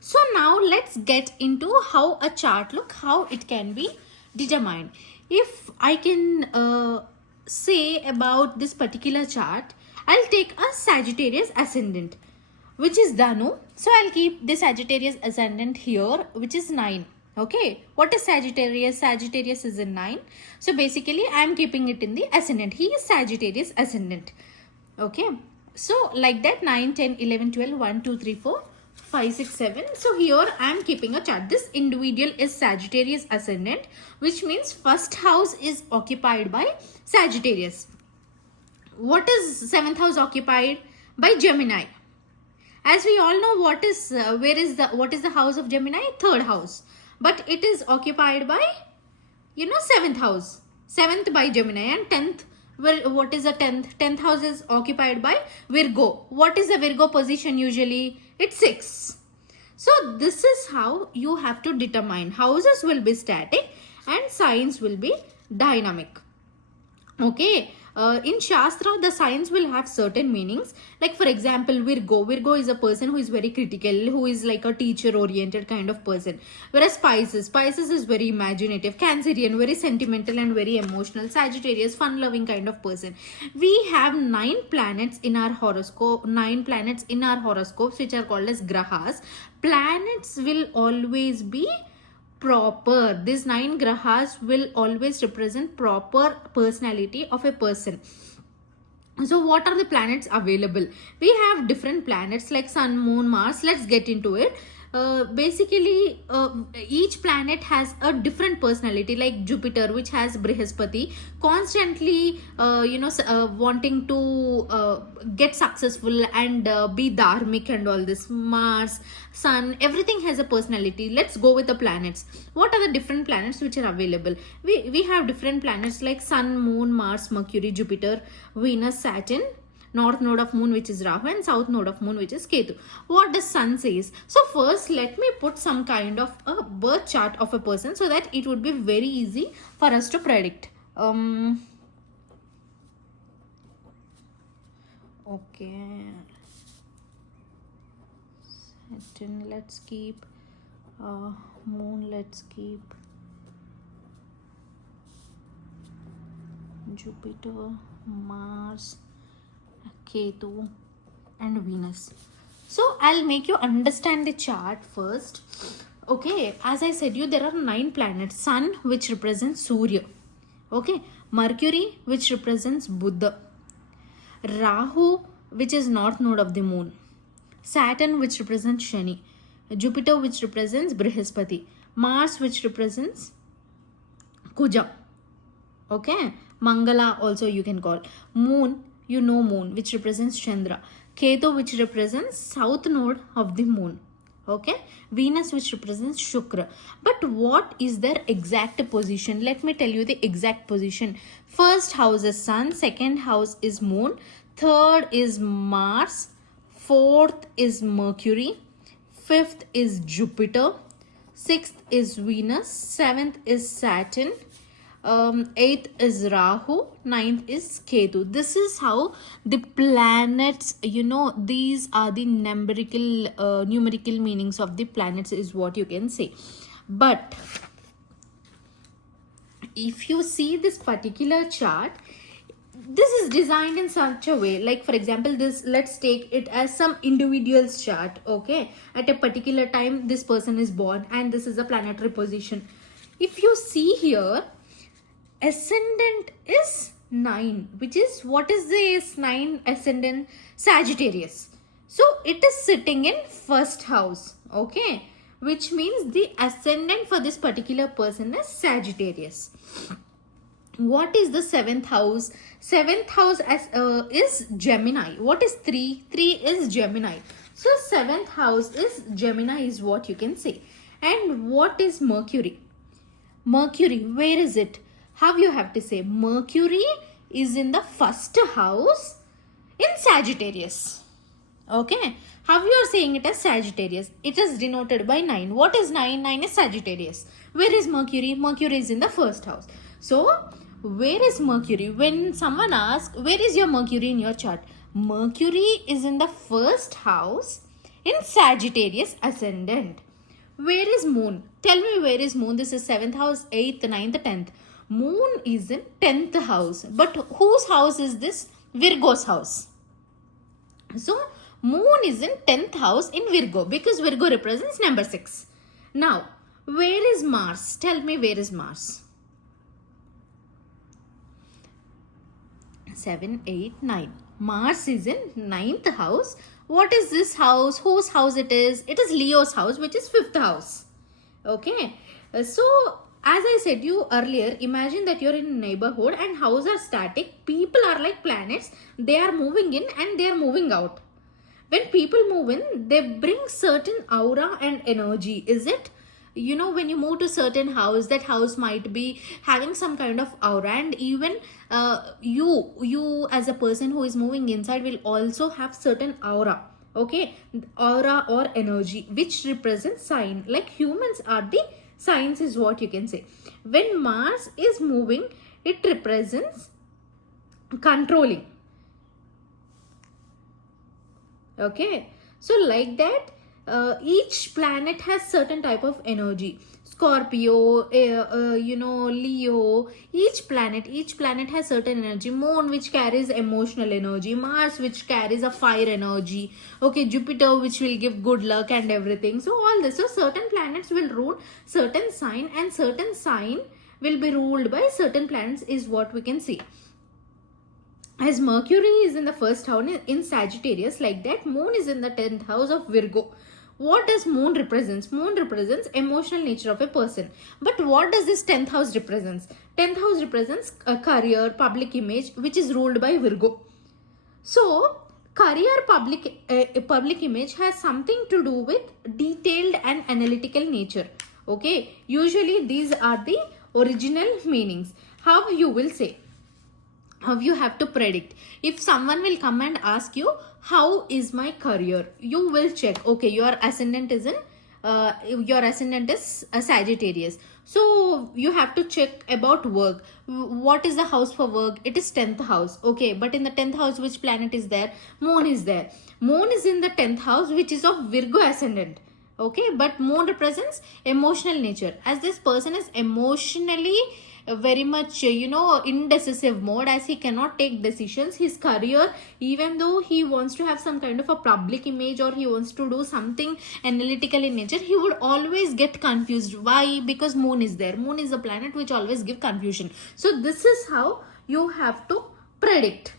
So now let's get into how a chart look, how it can be determined. If I can say about this particular chart, I'll take a Sagittarius ascendant, which is Dhanu. So I'll keep the Sagittarius ascendant here, which is 9. Okay, what is Sagittarius? Sagittarius is in 9. So basically I'm keeping it in the ascendant. He is Sagittarius ascendant. Okay, so like that 9, 10, 11, 12, 1, 2, 3, 4, 5, 6, 7. So here I am keeping a chart. This individual is Sagittarius ascendant, which means first house is occupied by Sagittarius. What is 7th house occupied? By Gemini. As we all know, what is the house of Gemini? 3rd house. But it is occupied by 7th house. 7th by Gemini, and 10th. What is the 10th? 10th house is occupied by Virgo. What is the Virgo position usually? It's 6. So this is how you have to determine. Houses will be static and signs will be dynamic. Okay. In Shastra, the signs will have certain meanings. Like for example, Virgo. Virgo is a person who is very critical, who is like a teacher-oriented kind of person. Whereas Pisces is very imaginative. Cancerian, very sentimental and very emotional. Sagittarius, fun-loving kind of person. We have 9 planets in our horoscope. 9 planets in our horoscopes, which are called as grahas. Planets will always be proper. These 9 grahas will always represent proper personality of a person. So what are the planets available? We have different planets like Sun, Moon, Mars. Let's get into it. Basically, each planet has a different personality. Like Jupiter, which has Brihaspati, constantly wanting to get successful and be dharmic and all this. Mars, Sun, everything has a personality. Let's go with the planets. What are the different planets which are available? We have different planets like Sun, Moon, Mars, Mercury, Jupiter, Venus, Saturn, north node of moon, which is Rahu, and south node of moon, which is Ketu. What does sun says? So first let me put some kind of a birth chart of a person so that it would be very easy for us to predict. Okay, Saturn, let's keep moon, let's keep Jupiter, Mars, Ketu and Venus. So I'll make you understand the chart first. Okay, as I said you, there are 9 planets. Sun, which represents Surya. Okay, Mercury, which represents Buddha. Rahu, which is north node of the moon. Saturn, which represents Shani. Jupiter, which represents Brihaspati. Mars, which represents Kuja. Okay, Mangala also you can call. Moon, moon, which represents Chandra. Ketu, which represents south node of the moon. Okay, Venus, which represents Shukra. But what is their exact position? Let me tell you the exact position. First house is Sun, second house is Moon, third is Mars, fourth is Mercury, fifth is Jupiter, sixth is Venus, seventh is Saturn, 8th is Rahu, 9th is Ketu. This is how the planets, these are the numerical meanings of the planets is what you can say. But if you see this particular chart, this is designed in such a way, like for example, this, let's take it as some individual's chart. Okay, at a particular time this person is born and this is a planetary position. If you see here, ascendant is 9, which is, what is this 9 ascendant? Sagittarius. So it is sitting in first house. Okay, which means the ascendant for this particular person is Sagittarius. What is the 7th house? 7th house is Gemini. What is 3? 3 is Gemini. So 7th house is Gemini is what you can say. And what is Mercury? Mercury, where is it? How you have to say? Mercury is in the first house in Sagittarius. Okay. How you are saying it as Sagittarius? It is denoted by 9. What is 9? 9 is Sagittarius. Where is Mercury? Mercury is in the first house. So, where is Mercury? When someone asks, where is your Mercury in your chart? Mercury is in the first house in Sagittarius ascendant. Where is moon? Tell me, where is moon? This is 7th house, 8th, 9th, 10th. Moon is in 10th house. But whose house is this? Virgo's house. So moon is in 10th house in Virgo, because Virgo represents number 6. Now, where is Mars? Tell me, where is Mars? 7, 8, 9. Mars is in 9th house. What is this house? Whose house it is? It is Leo's house, which is 5th house. Okay. So, as I said you earlier, imagine that you're in a neighborhood and houses are static. People are like planets. They are moving in and they are moving out. When people move in, they bring certain aura and energy. Is it? You know, when you move to certain house, that house might be having some kind of aura, and even you as a person who is moving inside will also have certain aura. Okay, aura or energy, which represents sign. Like humans are the signs, is what you can say. When Mars is moving, it represents controlling. Okay, so like that, each planet has certain type of energy. Scorpio, Leo, each planet has certain energy. Moon, which carries emotional energy. Mars, which carries a fire energy. Okay, Jupiter, which will give good luck and everything. So all this, so certain planets will rule certain sign, and certain sign will be ruled by certain planets, is what we can see. As Mercury is in the first house in Sagittarius, like that, moon is in the 10th house of Virgo. What does moon represents? Moon represents emotional nature of a person. But what does this 10th house represents? 10th house represents a career, public image, which is ruled by Virgo. So, career, public image has something to do with detailed and analytical nature. Okay, usually these are the original meanings. How you will say? How you have to predict. If someone will come and ask you, how is my career? You will check. Okay, your ascendant is a Sagittarius. So you have to check about work. What is the house for work? It is 10th house. Okay, but in the 10th house, which planet is there? Moon is there. Moon is in the 10th house, which is of Virgo ascendant. Okay, but moon represents emotional nature. As this person is emotionally very much indecisive mode, as he cannot take decisions, his career, even though he wants to have some kind of a public image or he wants to do something analytical in nature, he would always get confused. Why? Because moon is there. Moon is a planet which always give confusion. So this is how you have to predict.